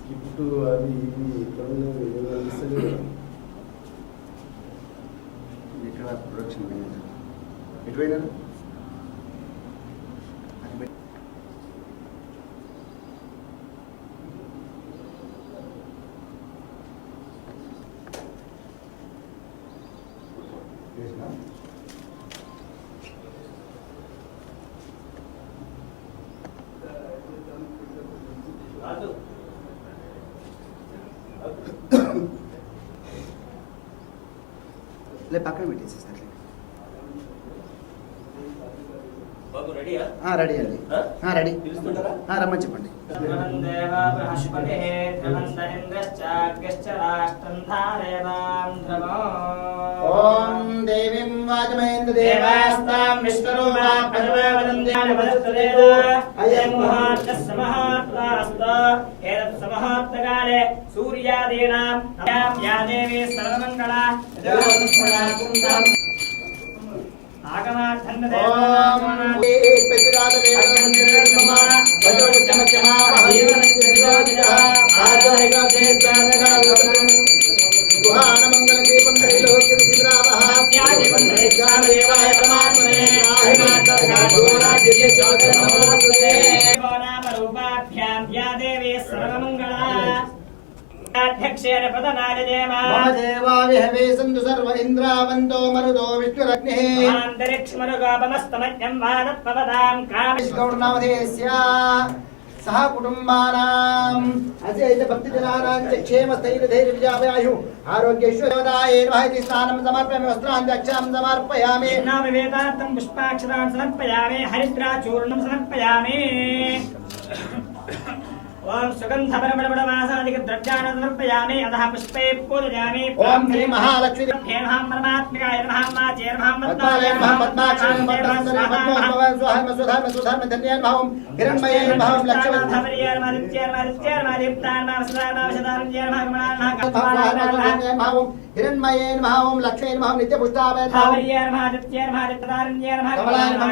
ఇప్పుడు అవి ఇక్కడ ప్రొడక్షన్ మేనేజర్ ఎటువైనా ले పక్కన పెట్టేసేసారు బాబు రెడీయా రెడీ అండి రెడీ రమ్మని చెప్పండి ఓం దేవీం వాజమేంద్ర దేవాస్తాం విష్ణురూపాం పరమవదంద్యాని వదస్తదేవ అయం మహాత్మస్ సమహాత్మాస్త ఏతత్ సమహాత్మకాలే సూర్యాదీనాం యా దేవి సర్వమంగళ దేవస్మరాకుందాం ఆగమార్థన్న దేవానాది పెద్దరాద వేదమంత్ర సమా వజోచమచమా జీవన జగోజ ఆజోహిక దేవతానగా గుహాన మంగళ దీపం త్రిలోక్య విద్రావహ యాజీవన్ దేవాయ దేవాయ పరమాత్మనే ఆహిమాతః గోరా దివ్య జ్యోతి నమోస్తుతే నామ రూపాభ్యాం యా దేవి సర్వమంగళ అధ్యక్షేన ప్రదనాజేమ మమ దేవా విహవే సంతు సర్వ ఇంద్రావంతో మరుదో విష్ణురగ్నిః అంతరిక్షమరుగాపమస్తమజ్ఞం వానత్పవదాం కామేశ్వరనామధేస్య సహ కుటుంబానాం అజేత భక్తిజనానాం క్షేమ స్థైర్య ధైర్య విజయాయు ఆరోగ్యేశ్వరదాయ నమః స్నానం సమర్పయామి వస్త్రాన్ని అక్షాం సమర్పయామి నామ వేదాంతం పుష్పాక్షరాన్ సమర్పయామి హరిద్రాచూర్ణం సమర్పయామి ओम सुगंध परमणमणमासादिक द्रव्यान् समर्पयामि अतः पुष्पे पूजयामि ओम श्री महालक्ष्मी नमः परमात्मिकाय नमः माचे नमः पद्माय नमः पद्माक्षाय नमः पद्मभवाय स्वाहा स्वधाम सुधाम धन्याय नमः हिरण्मये नमः लक्ष्मी धमरियाय नमः नित्याय नमः दीप्ताय नमः सदाय नमः सदारण्याय नमः कमलाय नमः हिरण्मये नमः ओम लक्ष्मी नमः नित्यपुष्टाय धमरियाय नमः नित्याय नमः सदारण्याय नमः कमलाय नमः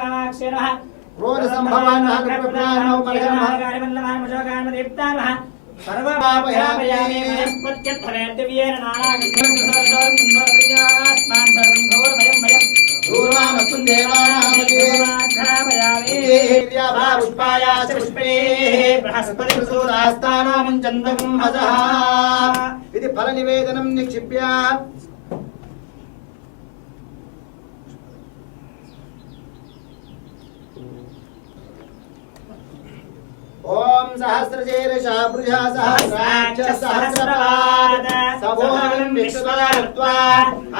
कामाक्षी नमः रोद संभवान नागप्रदानौ परगमः मुजोगान दीप्तानः सर्वपापयामि वनस्पत्यर्थवे दिव्येन नानागन्धर्वविजयास्मान् दूर्वामस्तु देवानामदेवाघरामयामि विद्याभा पुष्पायाच पुष्पे बृहस्पति प्रसूदास्तानो मुञ्चन्तम् हसः इति फलनिवेदनं निक्षिप्य ओम सहस्रशीर्षा पुरुषा सहस्राक्ष सहस्रपाद सभोगं विश्वदत्वा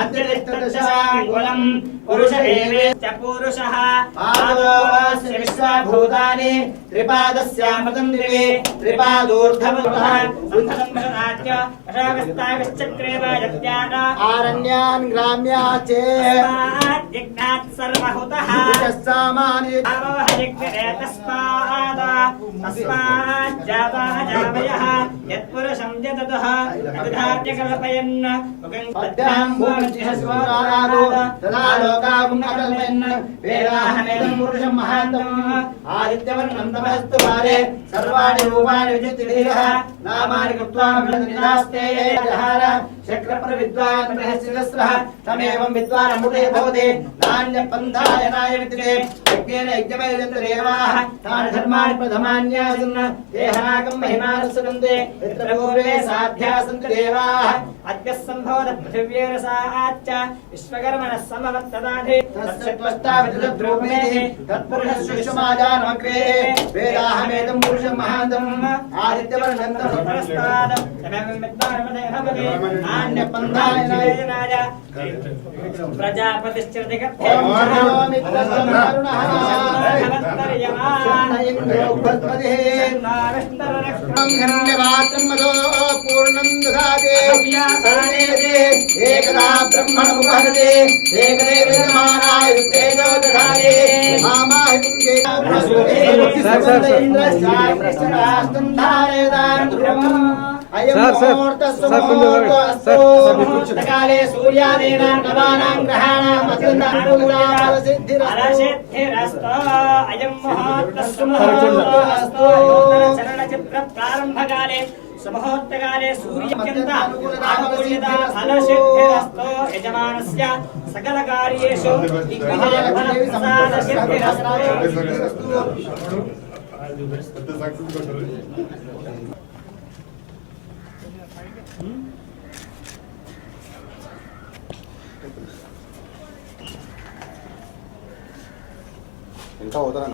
अत्यलिप्तदशाङ्गुलं पुरुष एवेश्च पुरुषः पादोऽस्य विश्वभूतानि त्रिपादस्यामृतं दिवे त्रिपादूर्ध्वमुखः सन्धसंशनाच्च अशोकस्ताविश्चक्रे वाजत्यान आरण्यान् ग्राम्याच्च यज्ञात् सर्वहुतः सामानि आवहयज्ञे तस्मात् तस्माज्जातः जावयः यत्पुरुषं यततः अविधार्य कल्पयन् पद्यां भूमिजिहस्वरादो तदा लोकागुं अकल्पयन् वेदाहमेदं पुरुषं महान्तम् आदित्यवर्णं तमस्तु बाले सर्वाणि रूपाणि विचित्तिधीरः नामानि कृत्वा निधास्ते जहार शक्रप्रविद्वान् बृहस्पतिस्रः तमेवं विद्वान् अमृते भवति नान्यपन्थाय नाय विद्यते यज्ञेन यज्ञमयजन्तदेवाः तानि धर्माणि प्रथमान्यासन् देहानाकं महिमानस्सन्ते यत्र पूर्वे साध्या सन्ति देवाः अद्यः सम्भवतः पृथिव्येरसाच्च विश्वकर्मणः समवर्तदाधि तत्सत्त्वष्टाविदद्रूपेः तत्पुरुषस्विश्वमाजानमग्रे वेदाहमेदं पुरुषं महान्तम् आदित्यवर्णं तमस्तात् तमेवं विद्वान् भवति నాణ్యపంధాయనాయ ప్రజాపతిశ్చరదిగత్తే పూర్ణం దదాతే ఏకదా బ్రహ్మణముపహతే ఏకదే విద్యమానాయ తేజో దదాతే మామాహితం కాలే సూర్యాదీనాం నవానాం గ్రహాణాం అసిద్ధిరస్తో అయం ముహూర్తస్సు చలనచిత్ర ప్రారంభకాలే సుముహూర్తకాలే సూర్యత్యంత ఆనుకూల్యత ఫలసిద్ధిరస్తో యజమానస్య సకల కార్యేషు దిగ్విజయ ఫలప్రసాదసిద్ధిరస్తో. ఇంకా అవుతారా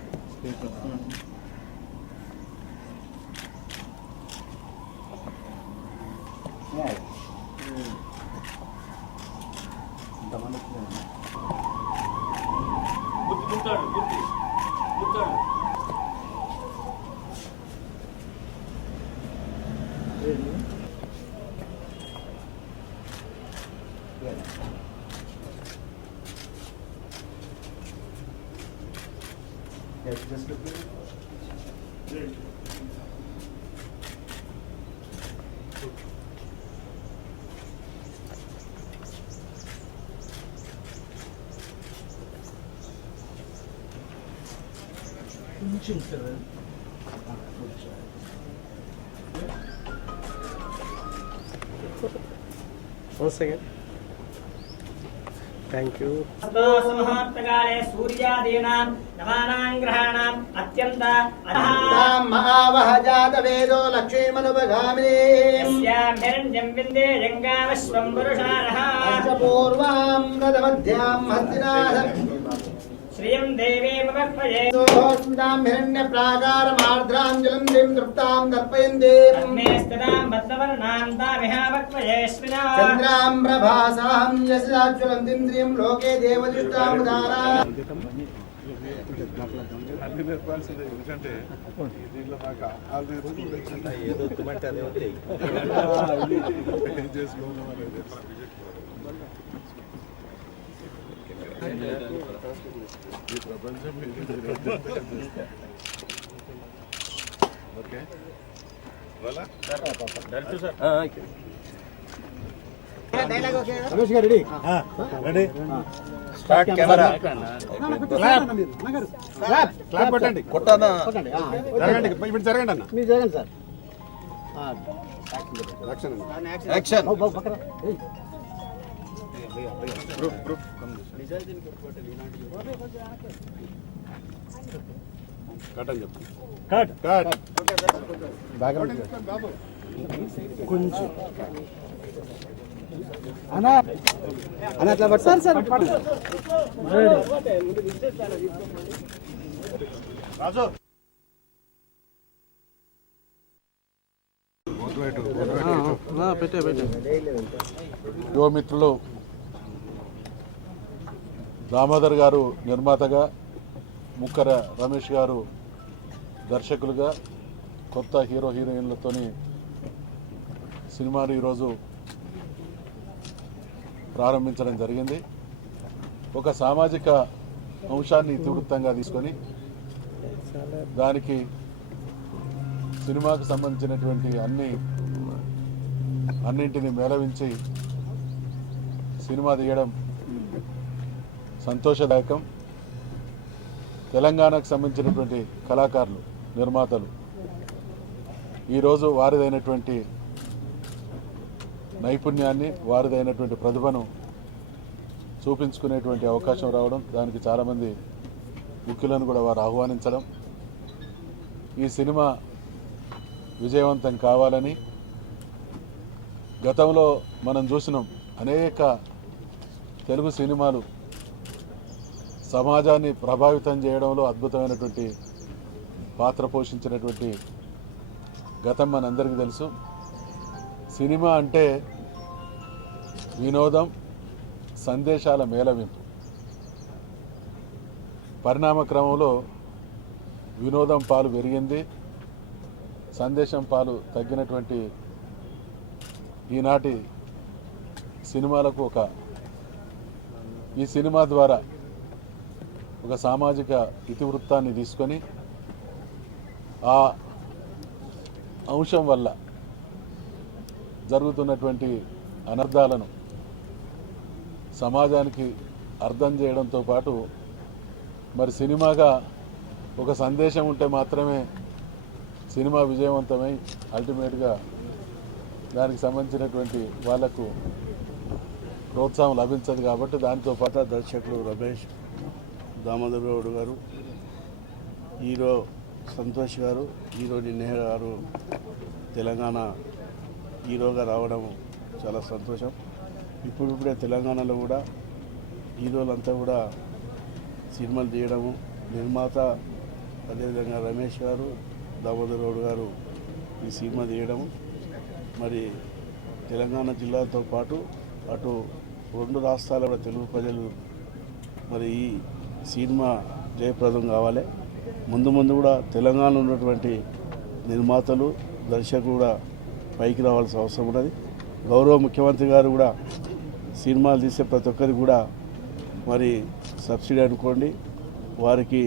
One second. Thank you. సమూహోత్తకాలే సూర్యాదీనాం నవానాం గ్రహాణాం అత్యంత మహావహ జాత వేదో లక్ష్మీమనుపగామిని యస్యాం హిరణ్యం విందేయం గామశ్వం పురుషానః పూర్వాం రథమధ్యాం హస్తినాథ శ్రియం దేవీమవక్పయే స్మితాం హిరణ్య ప్రాకారమార్ద్రాంజలం దిం తృప్తాం దర్పయంతే అగ్నేస్తదాం బద్ధవర్ణాం తామిహావక్పయేస్మినా చంద్రాం ప్రభాసాహం యశాజ్వలం ఇంద్రియం లోకే దేవదృష్టాముదారా అన్ని నేర్పాల్సిందే ఎందుకంటే దీంట్లో నాకు ఏదో ఏం చేసుకోవడం అనేది ఈ ప్రపంచం ఓకే రమేష్ గారు ready ready start camera clap కొట్టండి కొట్టానా జరగండి ఇప్పుడు జరగండి అన్న మీరు జరగండి సార్ యాక్షన్ యాక్షన్ కట్ అని చెప్పండి కట్ కట్ బాబు కొంచెం అన్నా అన్నా అట్లా పట్టు సార్ రాజు యువమిత్రులు దామోదర్ గారు నిర్మాతగా ముక్కర రమేష్ గారు దర్శకులుగా కొత్త హీరో హీరోయిన్లతోని సినిమాను ఈరోజు ప్రారంభించడం జరిగింది. ఒక సామాజిక అంశాన్ని ఇతివృత్తంగా తీసుకొని దానికి సినిమాకు సంబంధించినటువంటి అన్నింటినీ మేళవించి సినిమా తీయడం సంతోషదాయకం. తెలంగాణకు సంబంధించినటువంటి కళాకారులు, నిర్మాతలు ఈరోజు వారిదైనటువంటి నైపుణ్యాన్ని, వారిదైనటువంటి ప్రతిభను చూపించుకునేటువంటి అవకాశం రావడం, దానికి చాలామంది ముఖ్యులను కూడా వారు ఆహ్వానించడం, ఈ సినిమా విజయవంతం కావాలని గతంలో మనం చూసినాం అనేక తెలుగు సినిమాలు సమాజాన్ని ప్రభావితం చేయడంలో అద్భుతమైనటువంటి పాత్ర పోషించినటువంటి గతం మనందరికీ తెలుసు. సినిమా అంటే వినోదం, సందేశాల మేళవింపు. పరిణామ క్రమంలో వినోదం పాలు పెరిగింది, సందేశం పాలు తగ్గినటువంటి ఈనాటి సినిమాలకు ఈ సినిమా ద్వారా ఒక సామాజిక ఇతివృత్తాన్ని తీసుకొని ఆ అంశం వల్ల జరుగుతున్నటువంటి అనర్థాలను సమాజానికి అర్థం చేయడంతో పాటు మరి సినిమాగా ఒక సందేశం ఉంటే మాత్రమే సినిమా విజయవంతమై అల్టిమేట్గా దానికి సంబంధించినటువంటి వాళ్లకు ప్రోత్సాహం లభించదు. కాబట్టి దాంతో పాటు దర్శకులు రమేష్, దామోదర్ గౌడ్ గారు, హీరో సంతోష్ గారు, హీరోని నేహ గారు తెలంగాణ హీరోగా రావడం చాలా సంతోషం. ఇప్పుడిప్పుడే తెలంగాణలో కూడా హీరోలంతా కూడా సినిమాలు తీయడము, నిర్మాత అదేవిధంగా రమేష్ గారు, దామోదర్ గౌడ్ గారు ఈ సినిమా తీయడము, మరి తెలంగాణ జిల్లాతో పాటు అటు 2 రాష్ట్రాల కూడా తెలుగు ప్రజలు మరి ఈ సినిమా జయప్రదం కావాలి. ముందు కూడా తెలంగాణలో ఉన్నటువంటి నిర్మాతలు, దర్శకులు కూడా పైకి రావాల్సిన అవసరం ఉన్నది. గౌరవ ముఖ్యమంత్రి గారు కూడా సినిమాలు తీసే ప్రతి ఒక్కరికి కూడా మరి సబ్సిడీ అనుకోండి, వారికి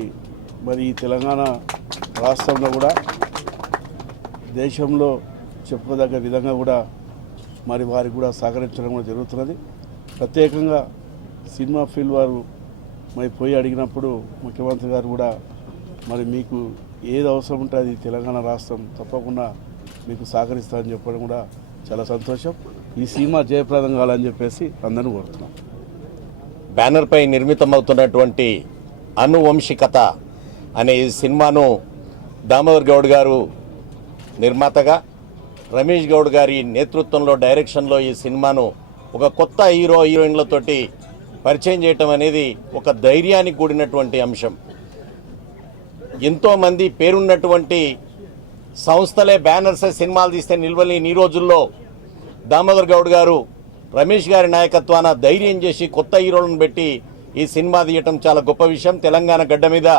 మరి ఈ తెలంగాణ రాష్ట్రంలో కూడా దేశంలో చెప్పుకోదగ్గ విధంగా కూడా మరి వారికి కూడా సహకరించడం కూడా జరుగుతున్నది. ప్రత్యేకంగా సినిమా ఫీల్డ్ వారు మరి పోయి అడిగినప్పుడు ముఖ్యమంత్రి గారు కూడా మరి మీకు ఏది అవసరం ఉంటుంది తెలంగాణ రాష్ట్రం తప్పకుండా మీకు సహకరిస్తారని చెప్పడం కూడా చాలా సంతోషం. ఈ సినిమా జయప్రదం కావాలని చెప్పేసి అందరినీ కోరుతున్నాం. బ్యానర్పై నిర్మితమవుతున్నటువంటి అనువంశికత అనే ఈ సినిమాను దామోదర్ గౌడ్ గారు నిర్మాతగా, రమేష్ గౌడ్ గారి నేతృత్వంలో డైరెక్షన్లో ఈ సినిమాను ఒక కొత్త హీరోయిన్లతోటి పరిచయం చేయటం అనేది ఒక ధైర్యానికి కూడినటువంటి అంశం. ఎంతోమంది పేరున్నటువంటి సంస్థలే బ్యానర్సే సినిమాలు తీస్తే నిల్వలేని ఈ రోజుల్లో దామోదర్ గౌడ్ గారు రమేష్ గారి నాయకత్వాన ధైర్యం చేసి కొత్త హీరోలను పెట్టి ఈ సినిమా తీయటం చాలా గొప్ప విషయం. తెలంగాణ గడ్డ మీద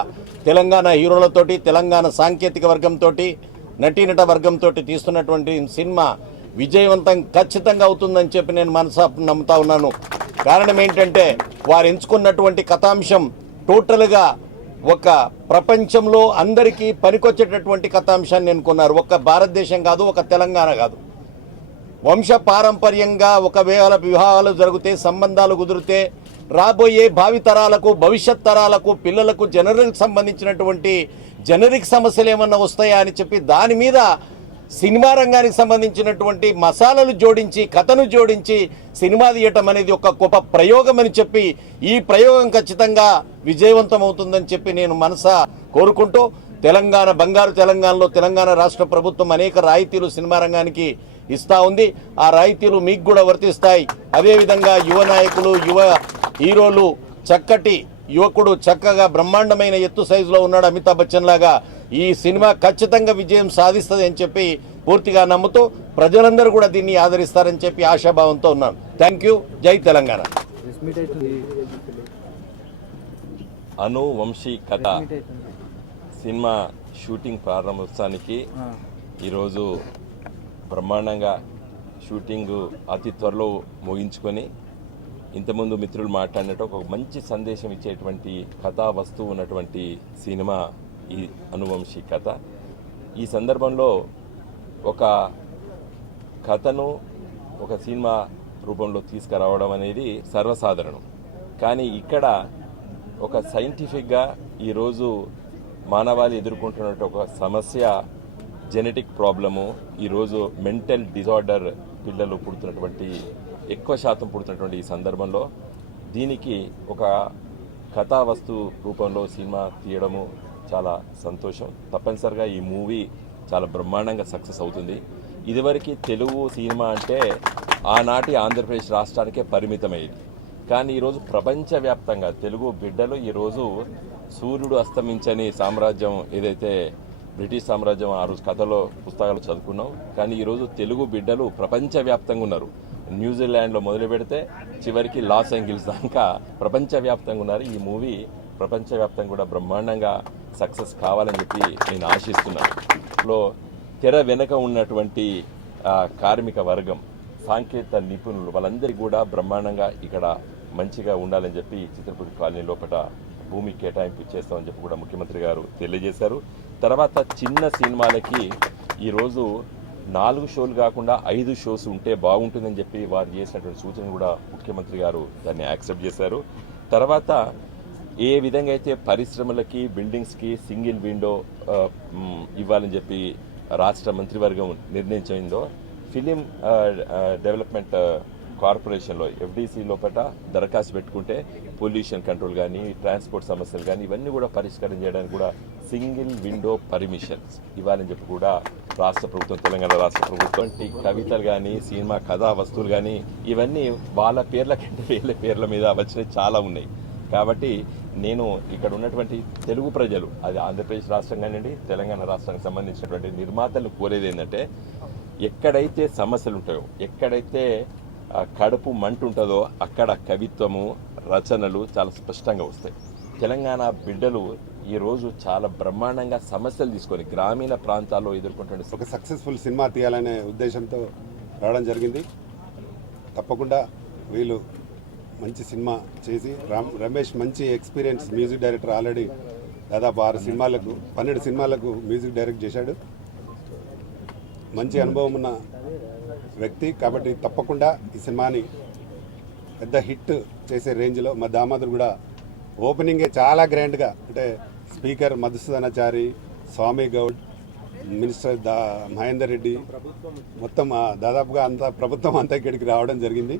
తెలంగాణ హీరోలతోటి, తెలంగాణ సాంకేతిక వర్గంతో, నటీనట వర్గంతో తీస్తున్నటువంటి సినిమా విజయవంతం ఖచ్చితంగా అవుతుందని చెప్పి నేను మనసా నమ్ముతా ఉన్నాను. కారణం ఏంటంటే వారు ఎంచుకున్నటువంటి కథాంశం టోటల్గా ఒక ప్రపంచంలో అందరికీ పనికొచ్చేటటువంటి కథాంశాన్ని ఎన్నుకున్నారు. ఒక్క భారతదేశం కాదు, ఒక తెలంగాణ కాదు. వంశ పారంపర్యంగా ఒకవేళ వివాహాలు జరిగితే, సంబంధాలు కుదిరితే రాబోయే భావితరాలకు, భవిష్యత్ తరాలకు, పిల్లలకు జనరల్కి సంబంధించినటువంటి జనరిక్ సమస్యలు ఏమన్నా వస్తాయా అని చెప్పి దాని మీద సినిమా రంగానికి సంబంధించినటువంటి మసాలాలు జోడించి, కథను జోడించి సినిమా తీయటం అనేది ఒక గొప్ప ప్రయోగం అని చెప్పి, ఈ ప్రయోగం ఖచ్చితంగా విజయవంతం అవుతుందని చెప్పి నేను మనసా కోరుకుంటూ, తెలంగాణ బంగారు తెలంగాణలో తెలంగాణ రాష్ట్ర ప్రభుత్వం అనేక రాయితీలు సినిమా రంగానికి ఇస్తూ ఉంది. ఆ రాయితీలు మీకు కూడా వర్తిస్తాయి. అదేవిధంగా యువ నాయకులు, యువ హీరోలు, చక్కటి యువకుడు చక్కగా బ్రహ్మాండమైన ఎత్తు సైజులో ఉన్నాడు అమితాబ్ బచ్చన్ లాగా, ఈ సినిమా ఖచ్చితంగా విజయం సాధిస్తుంది అని చెప్పి పూర్తిగా నమ్ముతూ ప్రజలందరూ కూడా దీన్ని ఆదరిస్తారని చెప్పి ఆశాభావంతో ఉన్నాను. Thank you. జై తెలంగాణ. అనువంశికత సినిమా షూటింగ్ ప్రారంభోత్సవానికి ఈరోజు బ్రహ్మాండంగా షూటింగ్ అతి త్వరలో ముగించుకొని, ఇంతకుముందు మిత్రులు మాట్లాడినట్టు ఒక మంచి సందేశం ఇచ్చేటువంటి కథా వస్తువు ఉన్నటువంటి సినిమా ఈ అనువంశికత. ఈ సందర్భంలో ఒక కథను ఒక సినిమా రూపంలో తీసుకురావడం అనేది సర్వసాధారణం. కానీ ఇక్కడ ఒక సైంటిఫిక్గా ఈరోజు మానవాళి ఎదుర్కొంటున్నట్టు ఒక సమస్య, జెనెటిక్ ప్రాబ్లము, ఈరోజు మెంటల్ డిజార్డర్ పిల్లలు పుడుతున్నటువంటి, ఎక్కువ శాతం పుడుతున్నటువంటి ఈ సందర్భంలో దీనికి ఒక కథా వస్తు రూపంలో సినిమా తీయడము చాలా సంతోషం. తప్పనిసరిగా ఈ మూవీ చాలా బ్రహ్మాండంగా సక్సెస్ అవుతుంది. ఇదివరకు తెలుగు సినిమా అంటే ఆనాటి ఆంధ్రప్రదేశ్ రాష్ట్రానికే పరిమితమైంది. కానీ ఈరోజు ప్రపంచవ్యాప్తంగా తెలుగు బిడ్డలు ఈరోజు సూర్యుడు అస్తమించని సామ్రాజ్యం ఏదైతే బ్రిటిష్ సామ్రాజ్యం ఆ రోజు కథలో పుస్తకాలు చదువుకున్నాం, కానీ ఈరోజు తెలుగు బిడ్డలు ప్రపంచవ్యాప్తంగా ఉన్నారు. న్యూజిలాండ్లో మొదలు పెడితే చివరికి లాస్ ఏంజల్స్ దాకా ప్రపంచవ్యాప్తంగా ఉన్నారు. ఈ మూవీ ప్రపంచవ్యాప్తంగా కూడా బ్రహ్మాండంగా సక్సెస్ కావాలని చెప్పి నేను ఆశిస్తున్నాను. తెర వెనక ఉన్నటువంటి కార్మిక వర్గం, సాంకేతిక నిపుణులు వాళ్ళందరికీ కూడా బ్రహ్మాండంగా ఇక్కడ మంచిగా ఉండాలని చెప్పి చిత్రపూడి కాలనీ లోపల భూమి కేటాయింపు చేస్తామని చెప్పి కూడా ముఖ్యమంత్రి గారు తెలియజేశారు. తర్వాత చిన్న సినిమాలకి ఈరోజు 4 షోలు కాకుండా 5 షోస్ ఉంటే బాగుంటుందని చెప్పి వారు చేసినటువంటి సూచన కూడా ముఖ్యమంత్రి గారు దాన్ని యాక్సెప్ట్ చేశారు. తర్వాత ఏ విధంగా అయితే పరిశ్రమలకి, బిల్డింగ్స్కి సింగిల్ విండో ఇవ్వాలని చెప్పి రాష్ట్ర మంత్రివర్గం నిర్ణయించిందో, ఫిలిం డెవలప్మెంట్ కార్పొరేషన్లో ఎఫ్డీసీ లోపల దరఖాస్తు పెట్టుకుంటే పొల్యూషన్ కంట్రోల్ కానీ, ట్రాన్స్పోర్ట్ సమస్యలు కానీ ఇవన్నీ కూడా పరిష్కారం చేయడానికి కూడా సింగిల్ విండో పర్మిషన్స్ ఇవ్వాలని చెప్పి కూడా రాష్ట్ర ప్రభుత్వం, తెలంగాణ రాష్ట్ర ప్రభుత్వం కవితలు కానీ, సినిమా కథా వస్తువులు కానీ ఇవన్నీ వాళ్ళ పేర్ల కంటే వీళ్ళ పేర్ల మీద వచ్చినవి చాలా ఉన్నాయి. కాబట్టి నేను ఇక్కడ ఉన్నటువంటి తెలుగు ప్రజలు, అది ఆంధ్రప్రదేశ్ రాష్ట్రం కానివ్వండి, తెలంగాణ రాష్ట్రానికి సంబంధించినటువంటి నిర్మాతలు కోరేది ఏంటంటే, ఎక్కడైతే సమస్యలు ఉంటాయో, ఎక్కడైతే కడుపు మంట ఉంటుందో అక్కడ కవిత్వము, రచనలు చాలా స్పష్టంగా వస్తాయి. తెలంగాణ బిడ్డలు ఈరోజు చాలా బ్రహ్మాండంగా సమస్యలు తీసుకొని గ్రామీణ ప్రాంతాల్లో ఎదుర్కొంటున్న ఒక సక్సెస్ఫుల్ సినిమా తీయాలనే ఉద్దేశంతో రావడం జరిగింది. తప్పకుండా వీళ్ళు మంచి సినిమా చేసి, రమేష్ మంచి ఎక్స్పీరియన్స్ మ్యూజిక్ డైరెక్టర్, ఆల్రెడీ దాదాపు 12 సినిమాలకు మ్యూజిక్ డైరెక్ట్ చేశాడు. మంచి అనుభవం ఉన్న వ్యక్తి కాబట్టి తప్పకుండా ఈ సినిమాని పెద్ద హిట్ చేసే రేంజ్లో మా దామోదర్ కూడా ఓపెనింగే చాలా గ్రాండ్గా, అంటే స్పీకర్ మధుసూదనాచారి, స్వామి గౌడ్, మినిస్టర్ మహేందర్ రెడ్డి, మొత్తం దాదాపుగా అంతా ప్రభుత్వం అంతా ఇక్కడికి రావడం జరిగింది.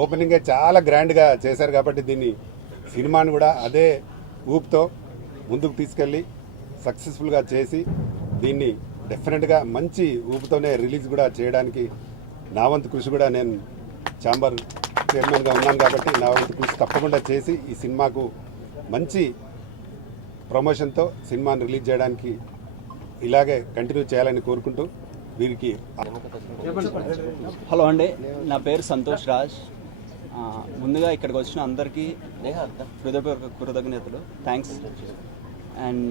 ఓపెనింగే చాలా గ్రాండ్గా చేశారు కాబట్టి దీన్ని సినిమాని కూడా అదే ఊపుతో ముందుకు తీసుకెళ్ళి సక్సెస్ఫుల్గా చేసి దీన్ని డెఫినెట్గా మంచి ఊపుతోనే రిలీజ్ కూడా చేయడానికి నా వంతు కృషి కూడా, నేను ఛాంబర్ చైర్మన్గా ఉన్నాను కాబట్టి నా వంతు కృషి తప్పకుండా చేసి ఈ సినిమాకు మంచి ప్రమోషన్తో సినిమాని రిలీజ్ చేయడానికి ఇలాగే కంటిన్యూ చేయాలని కోరుకుంటూ వీరికి. హలో అండి, నా పేరు సంతోష్ రాజ్. ముందుగా ఇక్కడికి వచ్చిన అందరికీ హృదయపూర్వక కృతజ్ఞతలు, థ్యాంక్స్. అండ్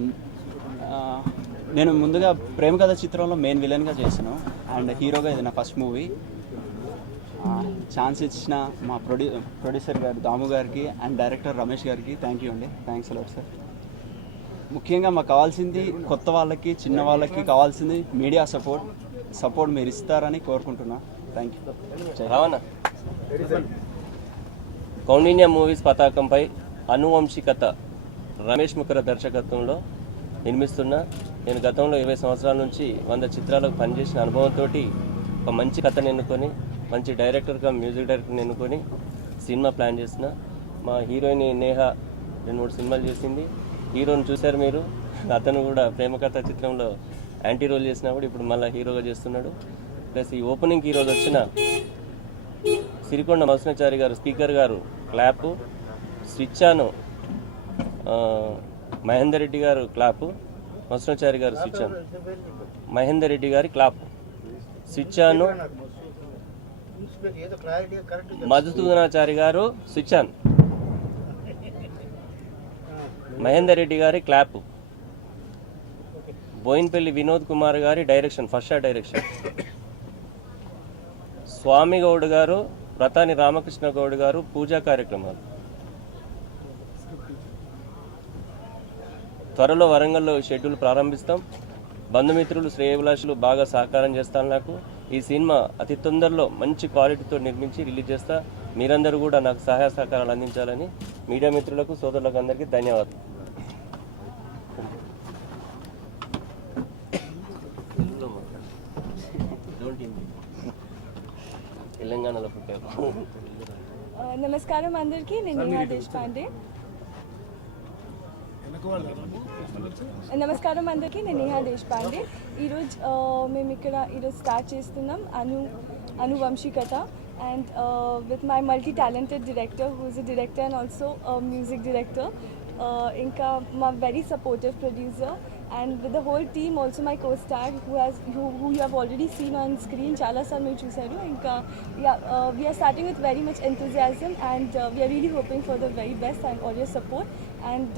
నేను ముందుగా ప్రేమ కథ చిత్రంలో మెయిన్ విలన్గా చేశాను అండ్ హీరోగా ఇది నా ఫస్ట్ మూవీ. ఛాన్స్ ఇచ్చిన మా ప్రొడ్యూసర్ గారు దాము గారికి అండ్ డైరెక్టర్ రమేష్ గారికి థ్యాంక్ యూ అండి, థ్యాంక్స్ అలాట్ సార్. ముఖ్యంగా మాకు కావాల్సింది, కొత్త వాళ్ళకి, చిన్న వాళ్ళకి కావాల్సింది మీడియా సపోర్ట్ మీరు ఇస్తారని కోరుకుంటున్నా. Thank you. Ravana Kaundinya movies పతాకంపై అనువంశికత రమేష్ ముఖర దర్శకత్వంలో నిర్మిస్తున్న, నేను గతంలో 20 సంవత్సరాల నుంచి 100 చిత్రాలకు పనిచేసిన అనుభవంతో ఒక మంచి కథను ఎన్నుకొని, మంచి డైరెక్టర్గా మ్యూజిక్ డైరెక్టర్ని ఎన్నుకొని సినిమా ప్లాన్ చేసిన. మా హీరోయిన్ నేహ 2-3 సినిమాలు చేసింది. హీరోని చూశారు మీరు, అతను కూడా ప్రేమకథ చిత్రంలో యాంటీ రోల్ చేసినప్పుడు ఇప్పుడు మళ్ళీ హీరోగా చేస్తున్నాడు. ప్లస్ ఈ ఓపెనింగ్కి ఈరోజు వచ్చిన సిరికొండ మధుసూదనాచారి గారు, స్పీకర్ గారు clap, switch on Mahender Reddy గారు క్లాపు, మధుసూదనాచారి గారు స్విచ్ ఆన్, మహేందర్ రెడ్డి గారి క్లాప్, స్విచ్ ఆన్ మధుసూదనాచారి గారు స్విచ్ ఆన్, మహేందర్ రెడ్డి గారి క్లాప్, బోయిన్పల్లి వినోద్ కుమార్ గారి డైరెక్షన్, ఫస్ట్ షాట్ డైరెక్షన్, స్వామి గౌడ్ గారు, రతాని రామకృష్ణ గౌడ్ గారు పూజా కార్యక్రమాలు. త్వరలో వరంగల్లో షెడ్యూల్ ప్రారంభిస్తాం. బంధుమిత్రులు, శ్రేయభిలాషులు బాగా సహకారం చేస్తాను. నాకు ఈ సినిమా అతి తొందరలో మంచి క్వాలిటీతో నిర్మించి రిలీజ్ చేస్తా. మీరందరూ కూడా నాకు సహాయ సహకారాలు అందించాలని మీడియా మిత్రులకు, సోదరులకు అందరికీ ధన్యవాదాలు. తెలంగాణలో పుట్టారు. నమస్కారం అందరికీ, నేను నేహా దేశపాండే. ఈరోజు మేము ఇక్కడ స్టార్ట్ చేస్తున్నాం అనువంశికత and with my multi talented director who is a director and also music director, ఇంకా మా very supportive producer and with the whole team, also my co-star who you have already seen on screen, chala sar meer chusaru. Inka we are starting with very much enthusiasm, and we are really hoping for the very best and all your support. And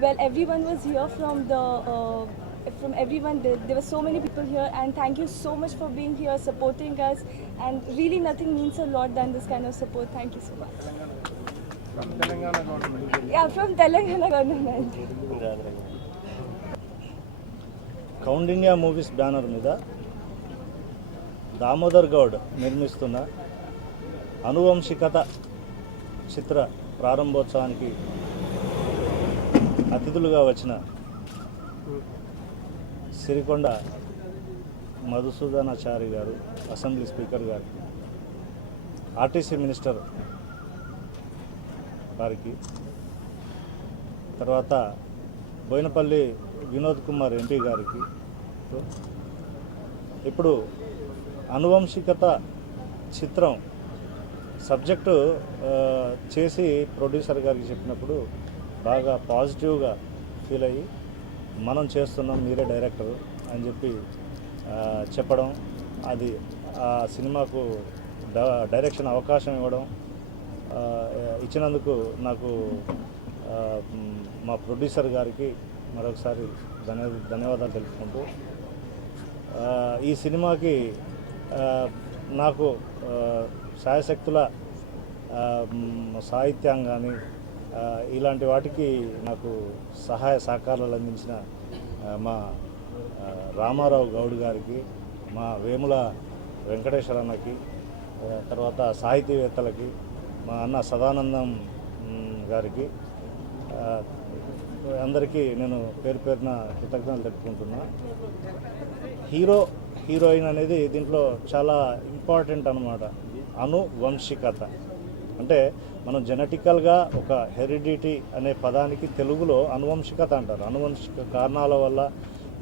well, everyone was here from everyone. There were so many people here, and thank you so much for being here, supporting us. And really, nothing means a lot than this kind of support. Thank you so much. From Telangana government. Yeah, from Telangana government. Kaundinya movies banner మీద దామోదర్ గౌడ్ నిర్మిస్తున్న అనువంశికత చిత్ర ప్రారంభోత్సవానికి అతిథులుగా వచ్చిన సిరికొండ మధుసూదనాచారి గారు, assembly speaker గారు, RTC minister వారికి, తర్వాత Boinapalli Vinod Kumar MP గారికి, ఇప్పుడు అనువంశికత చిత్రం సబ్జెక్టు చేసి ప్రొడ్యూసర్ గారికి చెప్పినప్పుడు బాగా పాజిటివ్గా ఫీల్ అయ్యి మనం చేస్తున్నాం, మీరే డైరెక్టర్ అని చెప్పి చెప్పడం, అది ఆ సినిమాకు డైరెక్షన్ అవకాశం ఇవ్వడం ఇచ్చినందుకు నాకు మా ప్రొడ్యూసర్ గారికి మరొకసారి ధన్యవాదాలు తెలుపుకుంటూ, ఈ సినిమాకి నాకు శాయశక్తుల సాహిత్యం కానీ ఇలాంటి వాటికి నాకు సహాయ సహకారాలు అందించిన మా రామారావు గౌడ్ గారికి, మా వేముల వెంకటేశ్వర అన్నకి, తర్వాత సాహితీవేత్తలకి, మా అన్న సదానందం గారికి, అందరికీ నేను పేరు పేరున కృతజ్ఞతలు తెలుపుకుంటున్నా. హీరోయిన్ అనేది దీంట్లో చాలా ఇంపార్టెంట్ అన్నమాట. అనువంశికత అంటే మనం జెనెటికల్గా ఒక హెరిడిటీ అనే పదానికి తెలుగులో అనువంశికత అంటారు. అనువంశిక కారణాల వల్ల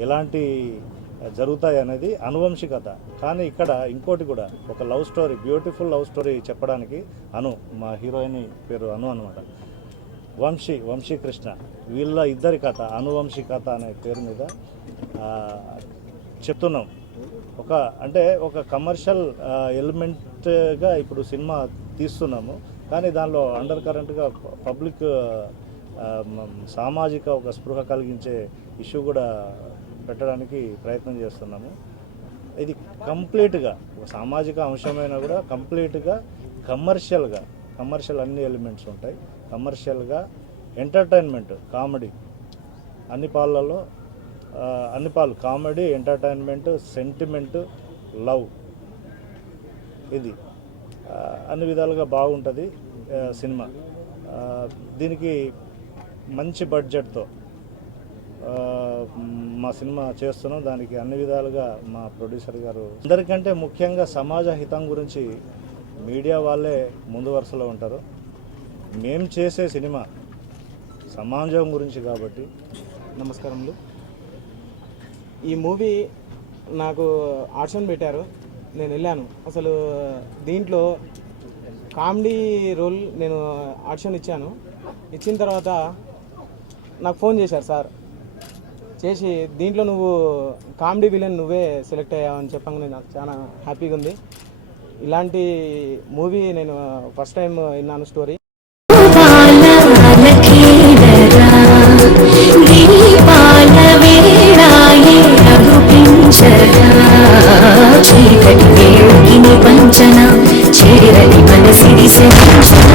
ఎలాంటి జరుగుతాయి అనేది అనువంశికత. కానీ ఇక్కడ ఇంకోటి కూడా, ఒక love story, beautiful love story చెప్పడానికి మా హీరోయిన్ పేరు అనమాట. వంశీకృష్ణ, వీళ్ళ ఇద్దరి కథ, అనువంశికత అనే పేరు మీద చెప్తున్నాం. ఒక కమర్షియల్ ఎలిమెంట్గా ఇప్పుడు సినిమా తీస్తున్నాము, కానీ దానిలో అండర్ కరెంట్గా పబ్లిక్ సామాజిక ఒక స్పృహ కలిగించే ఇష్యూ కూడా పెట్టడానికి ప్రయత్నం చేస్తున్నాము. ఇది కంప్లీట్గా ఒక సామాజిక అంశమైనా కూడా కంప్లీట్గా కమర్షియల్ అన్ని ఎలిమెంట్స్ ఉంటాయి. కమర్షియల్గా ఎంటర్టైన్మెంట్, కామెడీ, అన్ని పాలు కామెడీ, ఎంటర్టైన్మెంట్, సెంటిమెంట్, లవ్, ఇది అన్ని విధాలుగా బాగుంటుంది సినిమా. దీనికి మంచి బడ్జెట్తో మా సినిమా చేస్తున్నాం. దానికి అన్ని విధాలుగా మా ప్రొడ్యూసర్ గారు, అందరికంటే ముఖ్యంగా సమాజ హితం గురించి మీడియా వాళ్ళే ముందు వరుసలో ఉంటారు. మేము చేసే సినిమా సమాజం గురించి కాబట్టి. నమస్కారములు. ఈ మూవీ నాకు ఆడిషన్ పెట్టారు, నేను వెళ్ళాను. అసలు దీంట్లో కామెడీ రోల్ నేను ఆడిషన్ ఇచ్చాను. ఇచ్చిన తర్వాత నాకు ఫోన్ చేశారు సార్, చేసి దీంట్లో నువ్వు కామెడీ విలన్ నువ్వే సెలెక్ట్ అయ్యావని చెప్పగానే నాకు చాలా హ్యాపీగా ఉంది. ఇలాంటి మూవీ నేను ఫస్ట్ టైం విన్నాను స్టోరీ. చీకటి వేడిని పంచన చేరని మనసిరి